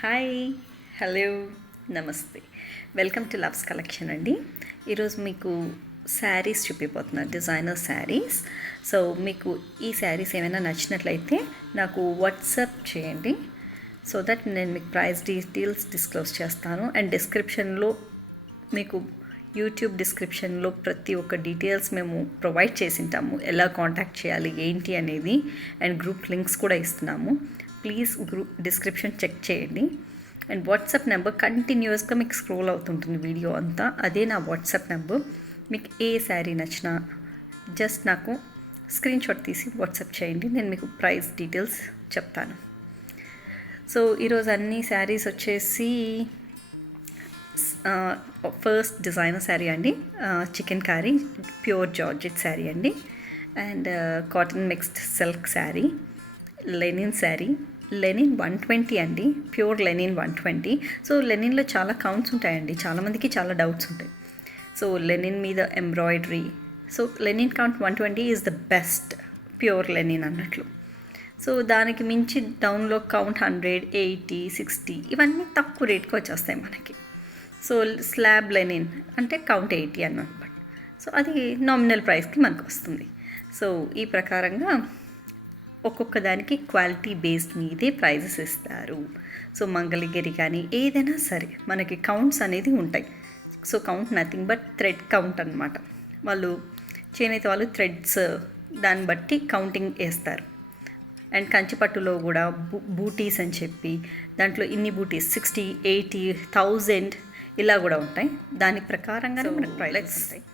Hi, hello, నమస్తే. Welcome to loves collection అండి. ఈరోజు మీకు శారీస్ చూపిపోతున్నారు, డిజైనర్ శారీస్. సో మీకు ఈ శారీస్ ఏమైనా నచ్చినట్లయితే నాకు వాట్సాప్ చేయండి, సో దట్ నేను మీకు ప్రైస్ డీటెయిల్స్ డిస్క్లోజ్ చేస్తాను. అండ్ డిస్క్రిప్షన్లో మీకు యూట్యూబ్ డిస్క్రిప్షన్లో ప్రతి ఒక్క డీటెయిల్స్ మేము ప్రొవైడ్ చేసింటాము, ఎలా కాంటాక్ట్ చేయాలి ఏంటి అనేది. అండ్ గ్రూప్ లింక్స్ కూడా ఇస్తున్నాము. ప్లీజ్ గ్రూప్ డిస్క్రిప్షన్ చెక్ చేయండి. అండ్ వాట్సాప్ నెంబర్ కంటిన్యూస్గా మీకు స్క్రోల్ అవుతుంటుంది వీడియో అంతా, అదే నా వాట్సాప్ నెంబర్. మీకు ఏ శారీ నచ్చినా జస్ట్ నాకు స్క్రీన్ షాట్ తీసి వాట్సాప్ చేయండి, నేను మీకు ప్రైస్ డీటెయిల్స్ చెప్తాను. సో ఈరోజు అన్ని శారీస్ వచ్చేసి ఫస్ట్ డిజైనర్ శారీ అండి, chikankari pure georgette sari అండి. And cotton mixed silk sari, linen sari, linen 120 అండి, ప్యూర్ లెనిన్ 120. సో లెనిన్లో చాలా కౌంట్స్ ఉంటాయండి, చాలామందికి చాలా డౌట్స్ ఉంటాయి. సో లెనిన్ మీద embroidery, so Lenin count 120 is the best pure linen అన్నట్లు. సో దానికి మించి డౌన్లో కౌంట్ 100, 80, 60 ఇవన్నీ తక్కువ రేట్కి వచ్చేస్తాయి మనకి. సో స్లాబ్ లెనిన్ అంటే కౌంట్ 80 అన్నమాట. సో అది నామినల్ ప్రైస్కి మనకు వస్తుంది. సో ఈ ప్రకారంగా ఒక్కొక్క దానికి క్వాలిటీ బేస్డ్ మీదే ప్రైజెస్ ఇస్తారు. సో మంగళగిరి కానీ ఏదైనా సరే మనకి కౌంట్స్ అనేది ఉంటాయి. So count nothing but thread count అనమాట. వాళ్ళు చేనేత వాళ్ళు థ్రెడ్స్ దాన్ని బట్టి కౌంటింగ్ వేస్తారు. అండ్ కంచిపట్టులో కూడా బూటీస్ అని చెప్పి దాంట్లో ఇన్ని బూటీస్ 60, 80, 1000 ఇలా కూడా ఉంటాయి. దాని ప్రకారంగానే మనకు ప్రైజెస్ ఉంటాయి.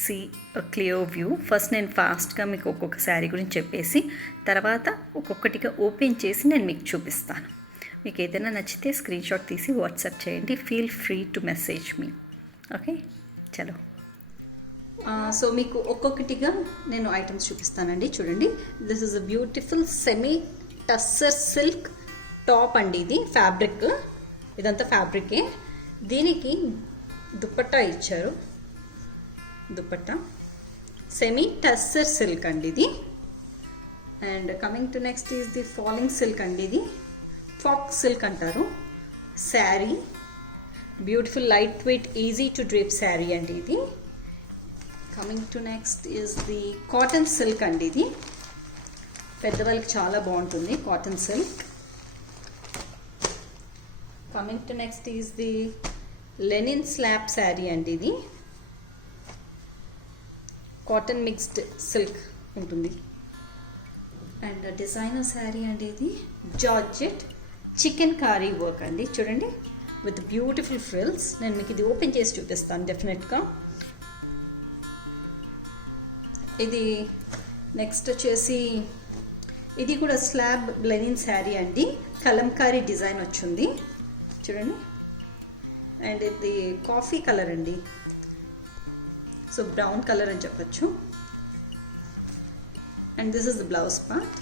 C clear view. ఫస్ట్ నేను ఫాస్ట్గా మీకు ఒక్కొక్క శారీ గురించి చెప్పేసి తర్వాత ఒక్కొక్కటిగా ఓపెన్ చేసి నేను మీకు చూపిస్తాను. మీకు ఏదైనా నచ్చితే స్క్రీన్ షాట్ తీసి వాట్సాప్ చేయండి. Feel free to message me. Okay, చలో. సో మీకు ఒక్కొక్కటిగా నేను ఐటమ్స్ చూపిస్తానండి. చూడండి, this is a beautiful semi tussar silk top అండి. ఇది ఫ్యాబ్రిక్, ఇదంతా ఫ్యాబ్రికే. దీనికి దుపట్టా ఇచ్చారు. దుపట్టా సెమీ టస్సర్ సిల్క్ అండి ఇది. And coming to next is the falling silk అండి. ఇది ఫాక్ సిల్క్ అంటారు. Sari beautiful light weight easy to drape sari అండి ఇది. Coming to next is the cotton silk అండి. ఇది పెద్దవాళ్ళకి చాలా బాగుంటుంది cotton silk. Coming to next is the linen slub sari అండి. ఇది కాటన్ మిక్స్డ్ సిల్క్ ఉంటుంది. అండ్ డిజైనర్ శారీ అండి. ఇది జార్జెట్ చికెన్ కారీ వర్క్ అండి. చూడండి, విత్ బ్యూటిఫుల్ ఫ్రిల్స్. నేను మీకు ఇది ఓపెన్ చేసి చూపిస్తాను డెఫినెట్గా. ఇది నెక్స్ట్ వచ్చేసి ఇది కూడా స్లాబ్ లెనిన్ శారీ అండి. కలంకారీ డిజైన్ వచ్చింది చూడండి. అండ్ ఇది కాఫీ కలర్ అండి, సో బ్రౌన్ కలర్ అని చెప్పచ్చు. And this is the blouse part.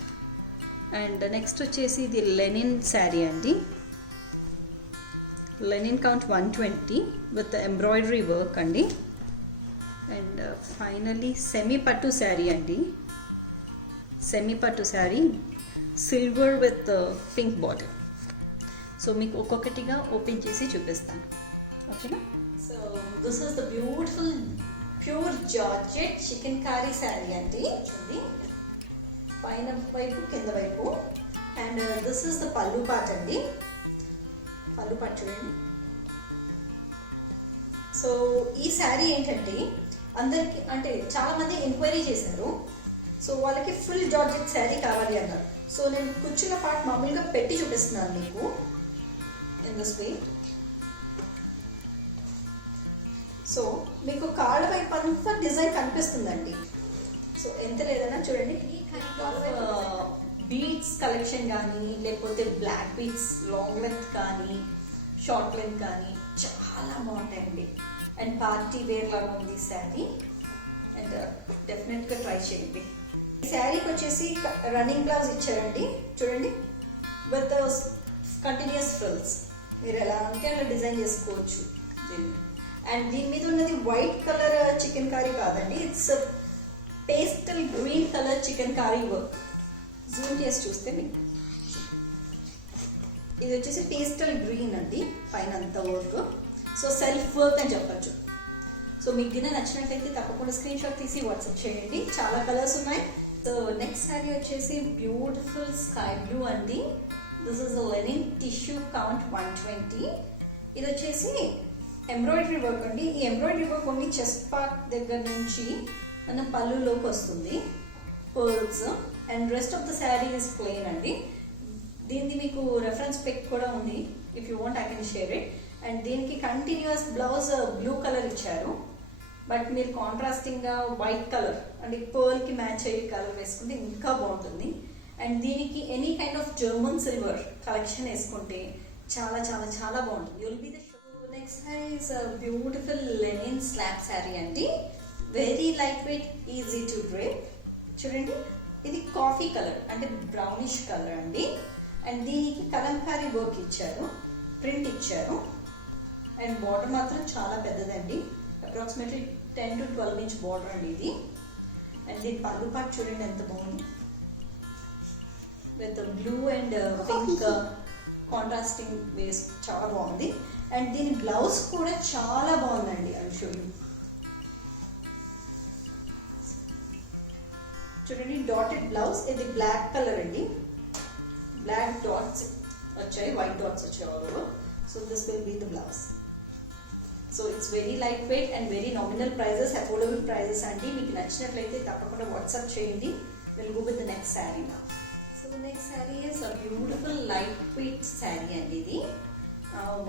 And next వచ్చేసి ఇది లెనిన్ శారీ అండి. Linen count 120 with embroidery work అండి. అండ్ ఫైనలీ సెమీ పట్టు శారీ అండి. సెమీ పట్టు sari silver with pink border. So మీకు ఒక్కొక్కటిగా ఓపెన్ చేసి చూపిస్తాను, ఓకేనా. So this is the beautiful pure georgette chikankari sari అండి. చూడండి, పైన వైపు కింద వైపు. And this is the pallu part అండి. పల్లు పార్ట్ చూడండి. సో ఈ శారీ ఏంటంటే అందరికి అంటే చాలామంది ఎంక్వైరీ చేశారు. సో వాళ్ళకి ఫుల్ జార్జెట్ శారీ కావాలి అన్నారు. సో నేను కూర్చున్న పార్ట్ మామూలుగా పెట్టి చూపిస్తున్నాను మీకు ఇన్ దిస్ వే. సో మీకు కాళ్ళ వైపు అంతా డిజైన్ కనిపిస్తుందండి. సో ఎంత లేదన్నా చూడండి, బీడ్స్ కలెక్షన్ కానీ లేకపోతే బ్లాక్ బీడ్స్ లాంగ్ లెంత్ కానీ షార్ట్ లెంత్ కానీ చాలా బాగుంటాయండి. అండ్ పార్టీ వేర్ లాగా ఉంది శారీ. అండ్ డెఫినెట్గా ట్రై చేయండి. ఈ శారీకి వచ్చేసి రన్నింగ్ బ్లౌజ్ ఇచ్చారండి. చూడండి, విత్ కంటిన్యూస్ ఫ్రిల్స్. మీరు ఎలా అంటే అలా డిజైన్ చేసుకోవచ్చు దీన్ని. అండ్ దీని మీద ఉన్నది వైట్ కలర్ చికెన్ కారీ కాదండి, it's pastel green colour chikankari work. Zoom చేసి చూస్తే మీకు ఇది వచ్చేసి పేస్టల్ గ్రీన్ అండి, పైన అంతా వర్క్. సో సెల్ఫ్ వర్క్ అని చెప్పచ్చు. సో మీకు గిన్నె నచ్చినట్లయితే తప్పకుండా స్క్రీన్ షాట్ తీసి వాట్సాప్ చేయండి. చాలా కలర్స్ ఉన్నాయి. సో నెక్స్ట్ శారీ వచ్చేసి బ్యూటిఫుల్ స్కై బ్లూ అండి. This is linen tissue count 120. ఇది వచ్చేసి ఎంబ్రాయిడరీ వర్క్ అండి. ఈ embroidery work only chest part దగ్గర నుంచి మన పళ్ళులోకి వస్తుంది, pearls, and rest of the sari is plain అండి. దీనికి మీకు రెఫరెన్స్ పిక్ కూడా ఉంది, if you want I can share it. And దీనికి కంటిన్యూస్ బ్లౌజ్ బ్లూ కలర్ ఇచ్చారు, బట్ మీరు కాంట్రాస్టింగ్గా వైట్ కలర్ అంటే పర్ల్కి మ్యాచ్ అయ్యే కలర్ వేసుకుంటే ఇంకా బాగుంటుంది. అండ్ దీనికి any kind of German silver collection వేసుకుంటే చాలా చాలా చాలా బాగుంటుంది. You'll be the show. Next sari is beautiful linen slub sari అండి. Very light weight, easy to drape. చూడండి, ఇది కాఫీ కలర్ అంటే బ్రౌనిష్ కలర్ అండి. అండ్ దీనికి కలంకారీ వర్క్ ఇచ్చారు, ప్రింట్ ఇచ్చారు. అండ్ బార్డర్ మాత్రం చాలా పెద్దదండి, అప్రాక్సిమేట్లీ 10 to 12 ఇంచ్ బార్డర్ అండి ఇది. అండ్ దీని పళ్ళు పాటు చూడండి ఎంత బాగుంది, with blue and pink contrasting వేస్, చాలా బాగుంది. అండ్ దీని బ్లౌజ్ కూడా చాలా బాగుందండి. అది చూడండి, డాటెడ్ బ్లౌజ్. ఇది బ్లాక్ కలర్ అండి, బ్లాక్ డాట్స్ వచ్చాయి, వైట్ డాట్స్ వచ్చాయి all over. So this will be the blouse. So it's very light weight and very nominal prices, affordable prices అండి. మీకు నచ్చినట్లయితే తప్పకుండా వాట్సాప్ చేయండి. Will go with the next sari నా. So next sari is a beautiful light weight sari అండి. ఇది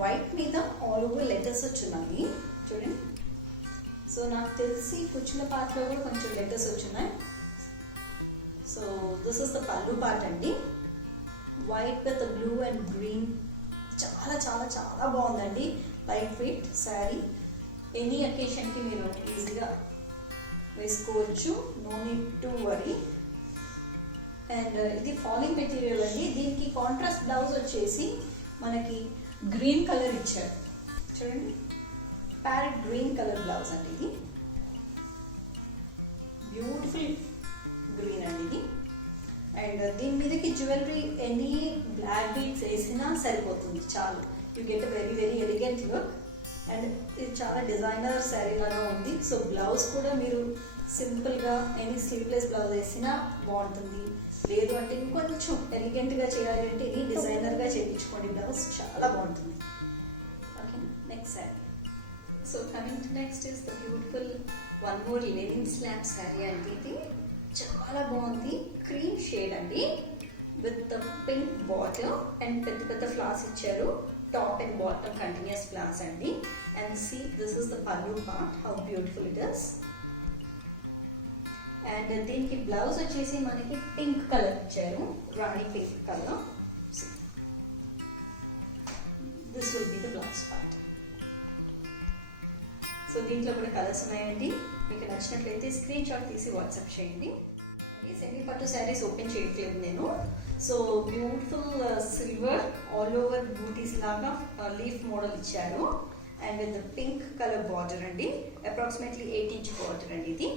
white మీద all over letters వచ్చున్నాయి చూడండి. సో నాకు తెలిసి కూర్చున్న పార్ట్లో కూడా కొంచెం లెటర్స్ వచ్చున్నాయి. So this is the pallu part అండి, white with blue and green. చాలా చాలా చాలా బాగుందండి. లైట్ వెయిట్ శారీ, ఎనీ అకేషన్కి మీరు ఈజీగా వేసుకోవచ్చు, no need to worry. And ఇది ఫాలింగ్ మెటీరియల్ అండి. దీనికి కాంట్రాస్ట్ బ్లౌజ్ వచ్చేసి మనకి గ్రీన్ కలర్ ఇచ్చారు చూడండి, ప్యారెట్ గ్రీన్ కలర్ బ్లౌజ్ అండి. ఇది బ్యూటిఫుల్ గ్రీన్ అండి ఇది. అండ్ దీని మీదకి జ్యువెలరీ ఎనీ బ్లాక్ బీడ్స్ వేసినా సరిపోతుంది, చాలు. You get a very very elegant look. And ఇది చాలా డిజైనర్ శారీ లాగా ఉంది. సో బ్లౌజ్ కూడా మీరు సింపుల్గా ఎనీ స్లీవ్లెస్ బ్లౌజ్ వేసినా బాగుంటుంది. లేదు అంటే ఇంకొంచెం ఎలిగెంట్గా చేయాలి అంటే ఎనీ డిజైనర్గా చేయించుకోండి, బ్లౌజ్ చాలా బాగుంటుంది. Okay, next sari. So coming to next is the beautiful one more linen slub sari అండి. ఇది చాలా బాగుంది, క్రీమ్ షేడ్ అండి, with the pink bottom and పెద్ద పెద్ద ఫ్లవర్స్ ఇచ్చారు. Top and bottom continuous flowers అండి. And see this is the pallu part, how beautiful it is. And దీనికి బ్లౌజ్ వచ్చేసి మనకి పింక్ కలర్ ఇచ్చారు, rani pink colour. This will be the blouse part. So దీంట్లో కూడా కలర్స్ ఉన్నాయండి. మీకు నచ్చినట్లయితే స్క్రీన్ షాట్ తీసి వాట్సాప్ చేయండి. సెమీ పట్టు శారీస్ ఓపెన్ చేయట్లేదు నేను. So beautiful silver all over buttis లాగా లీఫ్ మోడల్ ఇచ్చారు. And with pink colour border అండి, అప్రాక్సిమేట్లీ 8 ఇంచ్ బార్డర్ అండి ఇది.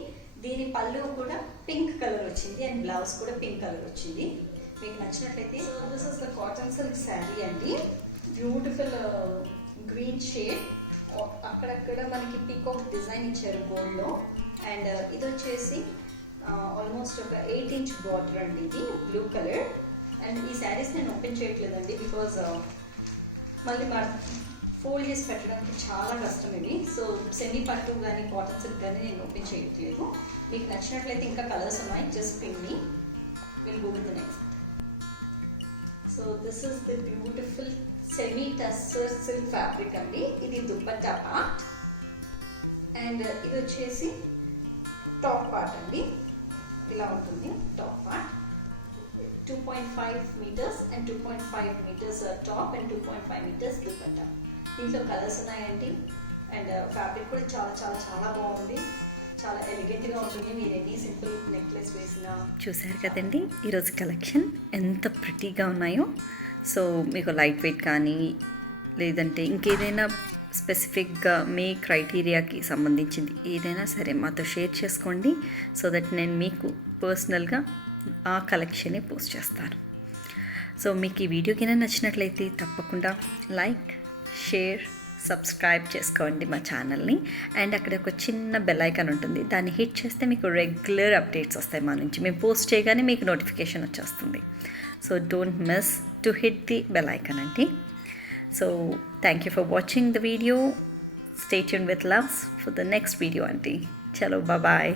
దీని పళ్ళు కూడా పింక్ కలర్ వచ్చింది అండ్ బ్లౌజ్ కూడా పింక్ కలర్ వచ్చింది. మీకు నచ్చినట్లయితే so this is the cotton silk sari అండి. బ్యూటిఫుల్ గ్రీన్ షేడ్, అక్కడక్కడ మనకి పీకాక్ డిజైన్ ఇచ్చారు గోల్డ్లో. అండ్ ఇది వచ్చేసి ఆల్మోస్ట్ ఒక 8 ఇంచ్ బార్డర్ అండి, ఇది బ్లూ కలర్. అండ్ ఈ శారీస్ నేను ఓపెన్ చేయట్లేదండి, బికాజ్ మళ్ళీ ఫోల్డ్ చేసి పెట్టడానికి చాలా కష్టం ఇవి. సో సెమీ పట్టు కానీ కాటన్ సిల్క్ కానీ నేను ఓపెన్ చేయట్లేదు. మీకు నచ్చినట్లయితే ఇంకా కలర్స్ ఉన్నాయి, just pink me. Will go with the next. So this is the beautiful semi tussar silk fabric అండి. ఇది దుపట్టా పార్ట్ అండ్ ఇది వచ్చేసి టాప్ పార్ట్ అండి. ఇలా ఉంటుంది top part. 2.5 meters and 2.5 meters top and 2.5 meters dupatta. దీంట్లో కలర్స్ ఉన్నాయండి. అండ్ ఫ్యాబ్రిక్ కూడా చాలా చాలా చాలా బాగుంది, చాలా ఎలిగెంట్గా ఉంటుంది. మీరు ఎన్ని సింపుల్ నెక్లెస్ వేసినా. చూసారు కదండి ఈరోజు కలెక్షన్ ఎంత ప్రిటీగా ఉన్నాయో. సో మీకు లైట్ వెయిట్ కానీ లేదంటే ఇంకేదైనా స్పెసిఫిక్గా మీ క్రైటీరియాకి సంబంధించింది ఏదైనా సరే మాతో షేర్ చేసుకోండి. సో దట్ నేను మీకు పర్సనల్గా ఆ కలెక్షనే పోస్ట్ చేస్తాను. సో మీకు ఈ వీడియో కింద నచ్చినట్లయితే తప్పకుండా లైక్, షేర్, సబ్స్క్రైబ్ చేసుకోండి మా ఛానల్ని. అండ్ అక్కడ ఒక చిన్న బెల్ ఐకాన్ ఉంటుంది, దాన్ని హిట్ చేస్తే మీకు రెగ్యులర్ అప్డేట్స్ వస్తాయి మా నుంచి. మేము పోస్ట్ చేయగానే మీకు నోటిఫికేషన్ వచ్చేస్తుంది. So don't miss to hit the bell icon అండి. So thank you for watching the video. Stay tuned with loves for the next video, auntie. Chalo, bye bye.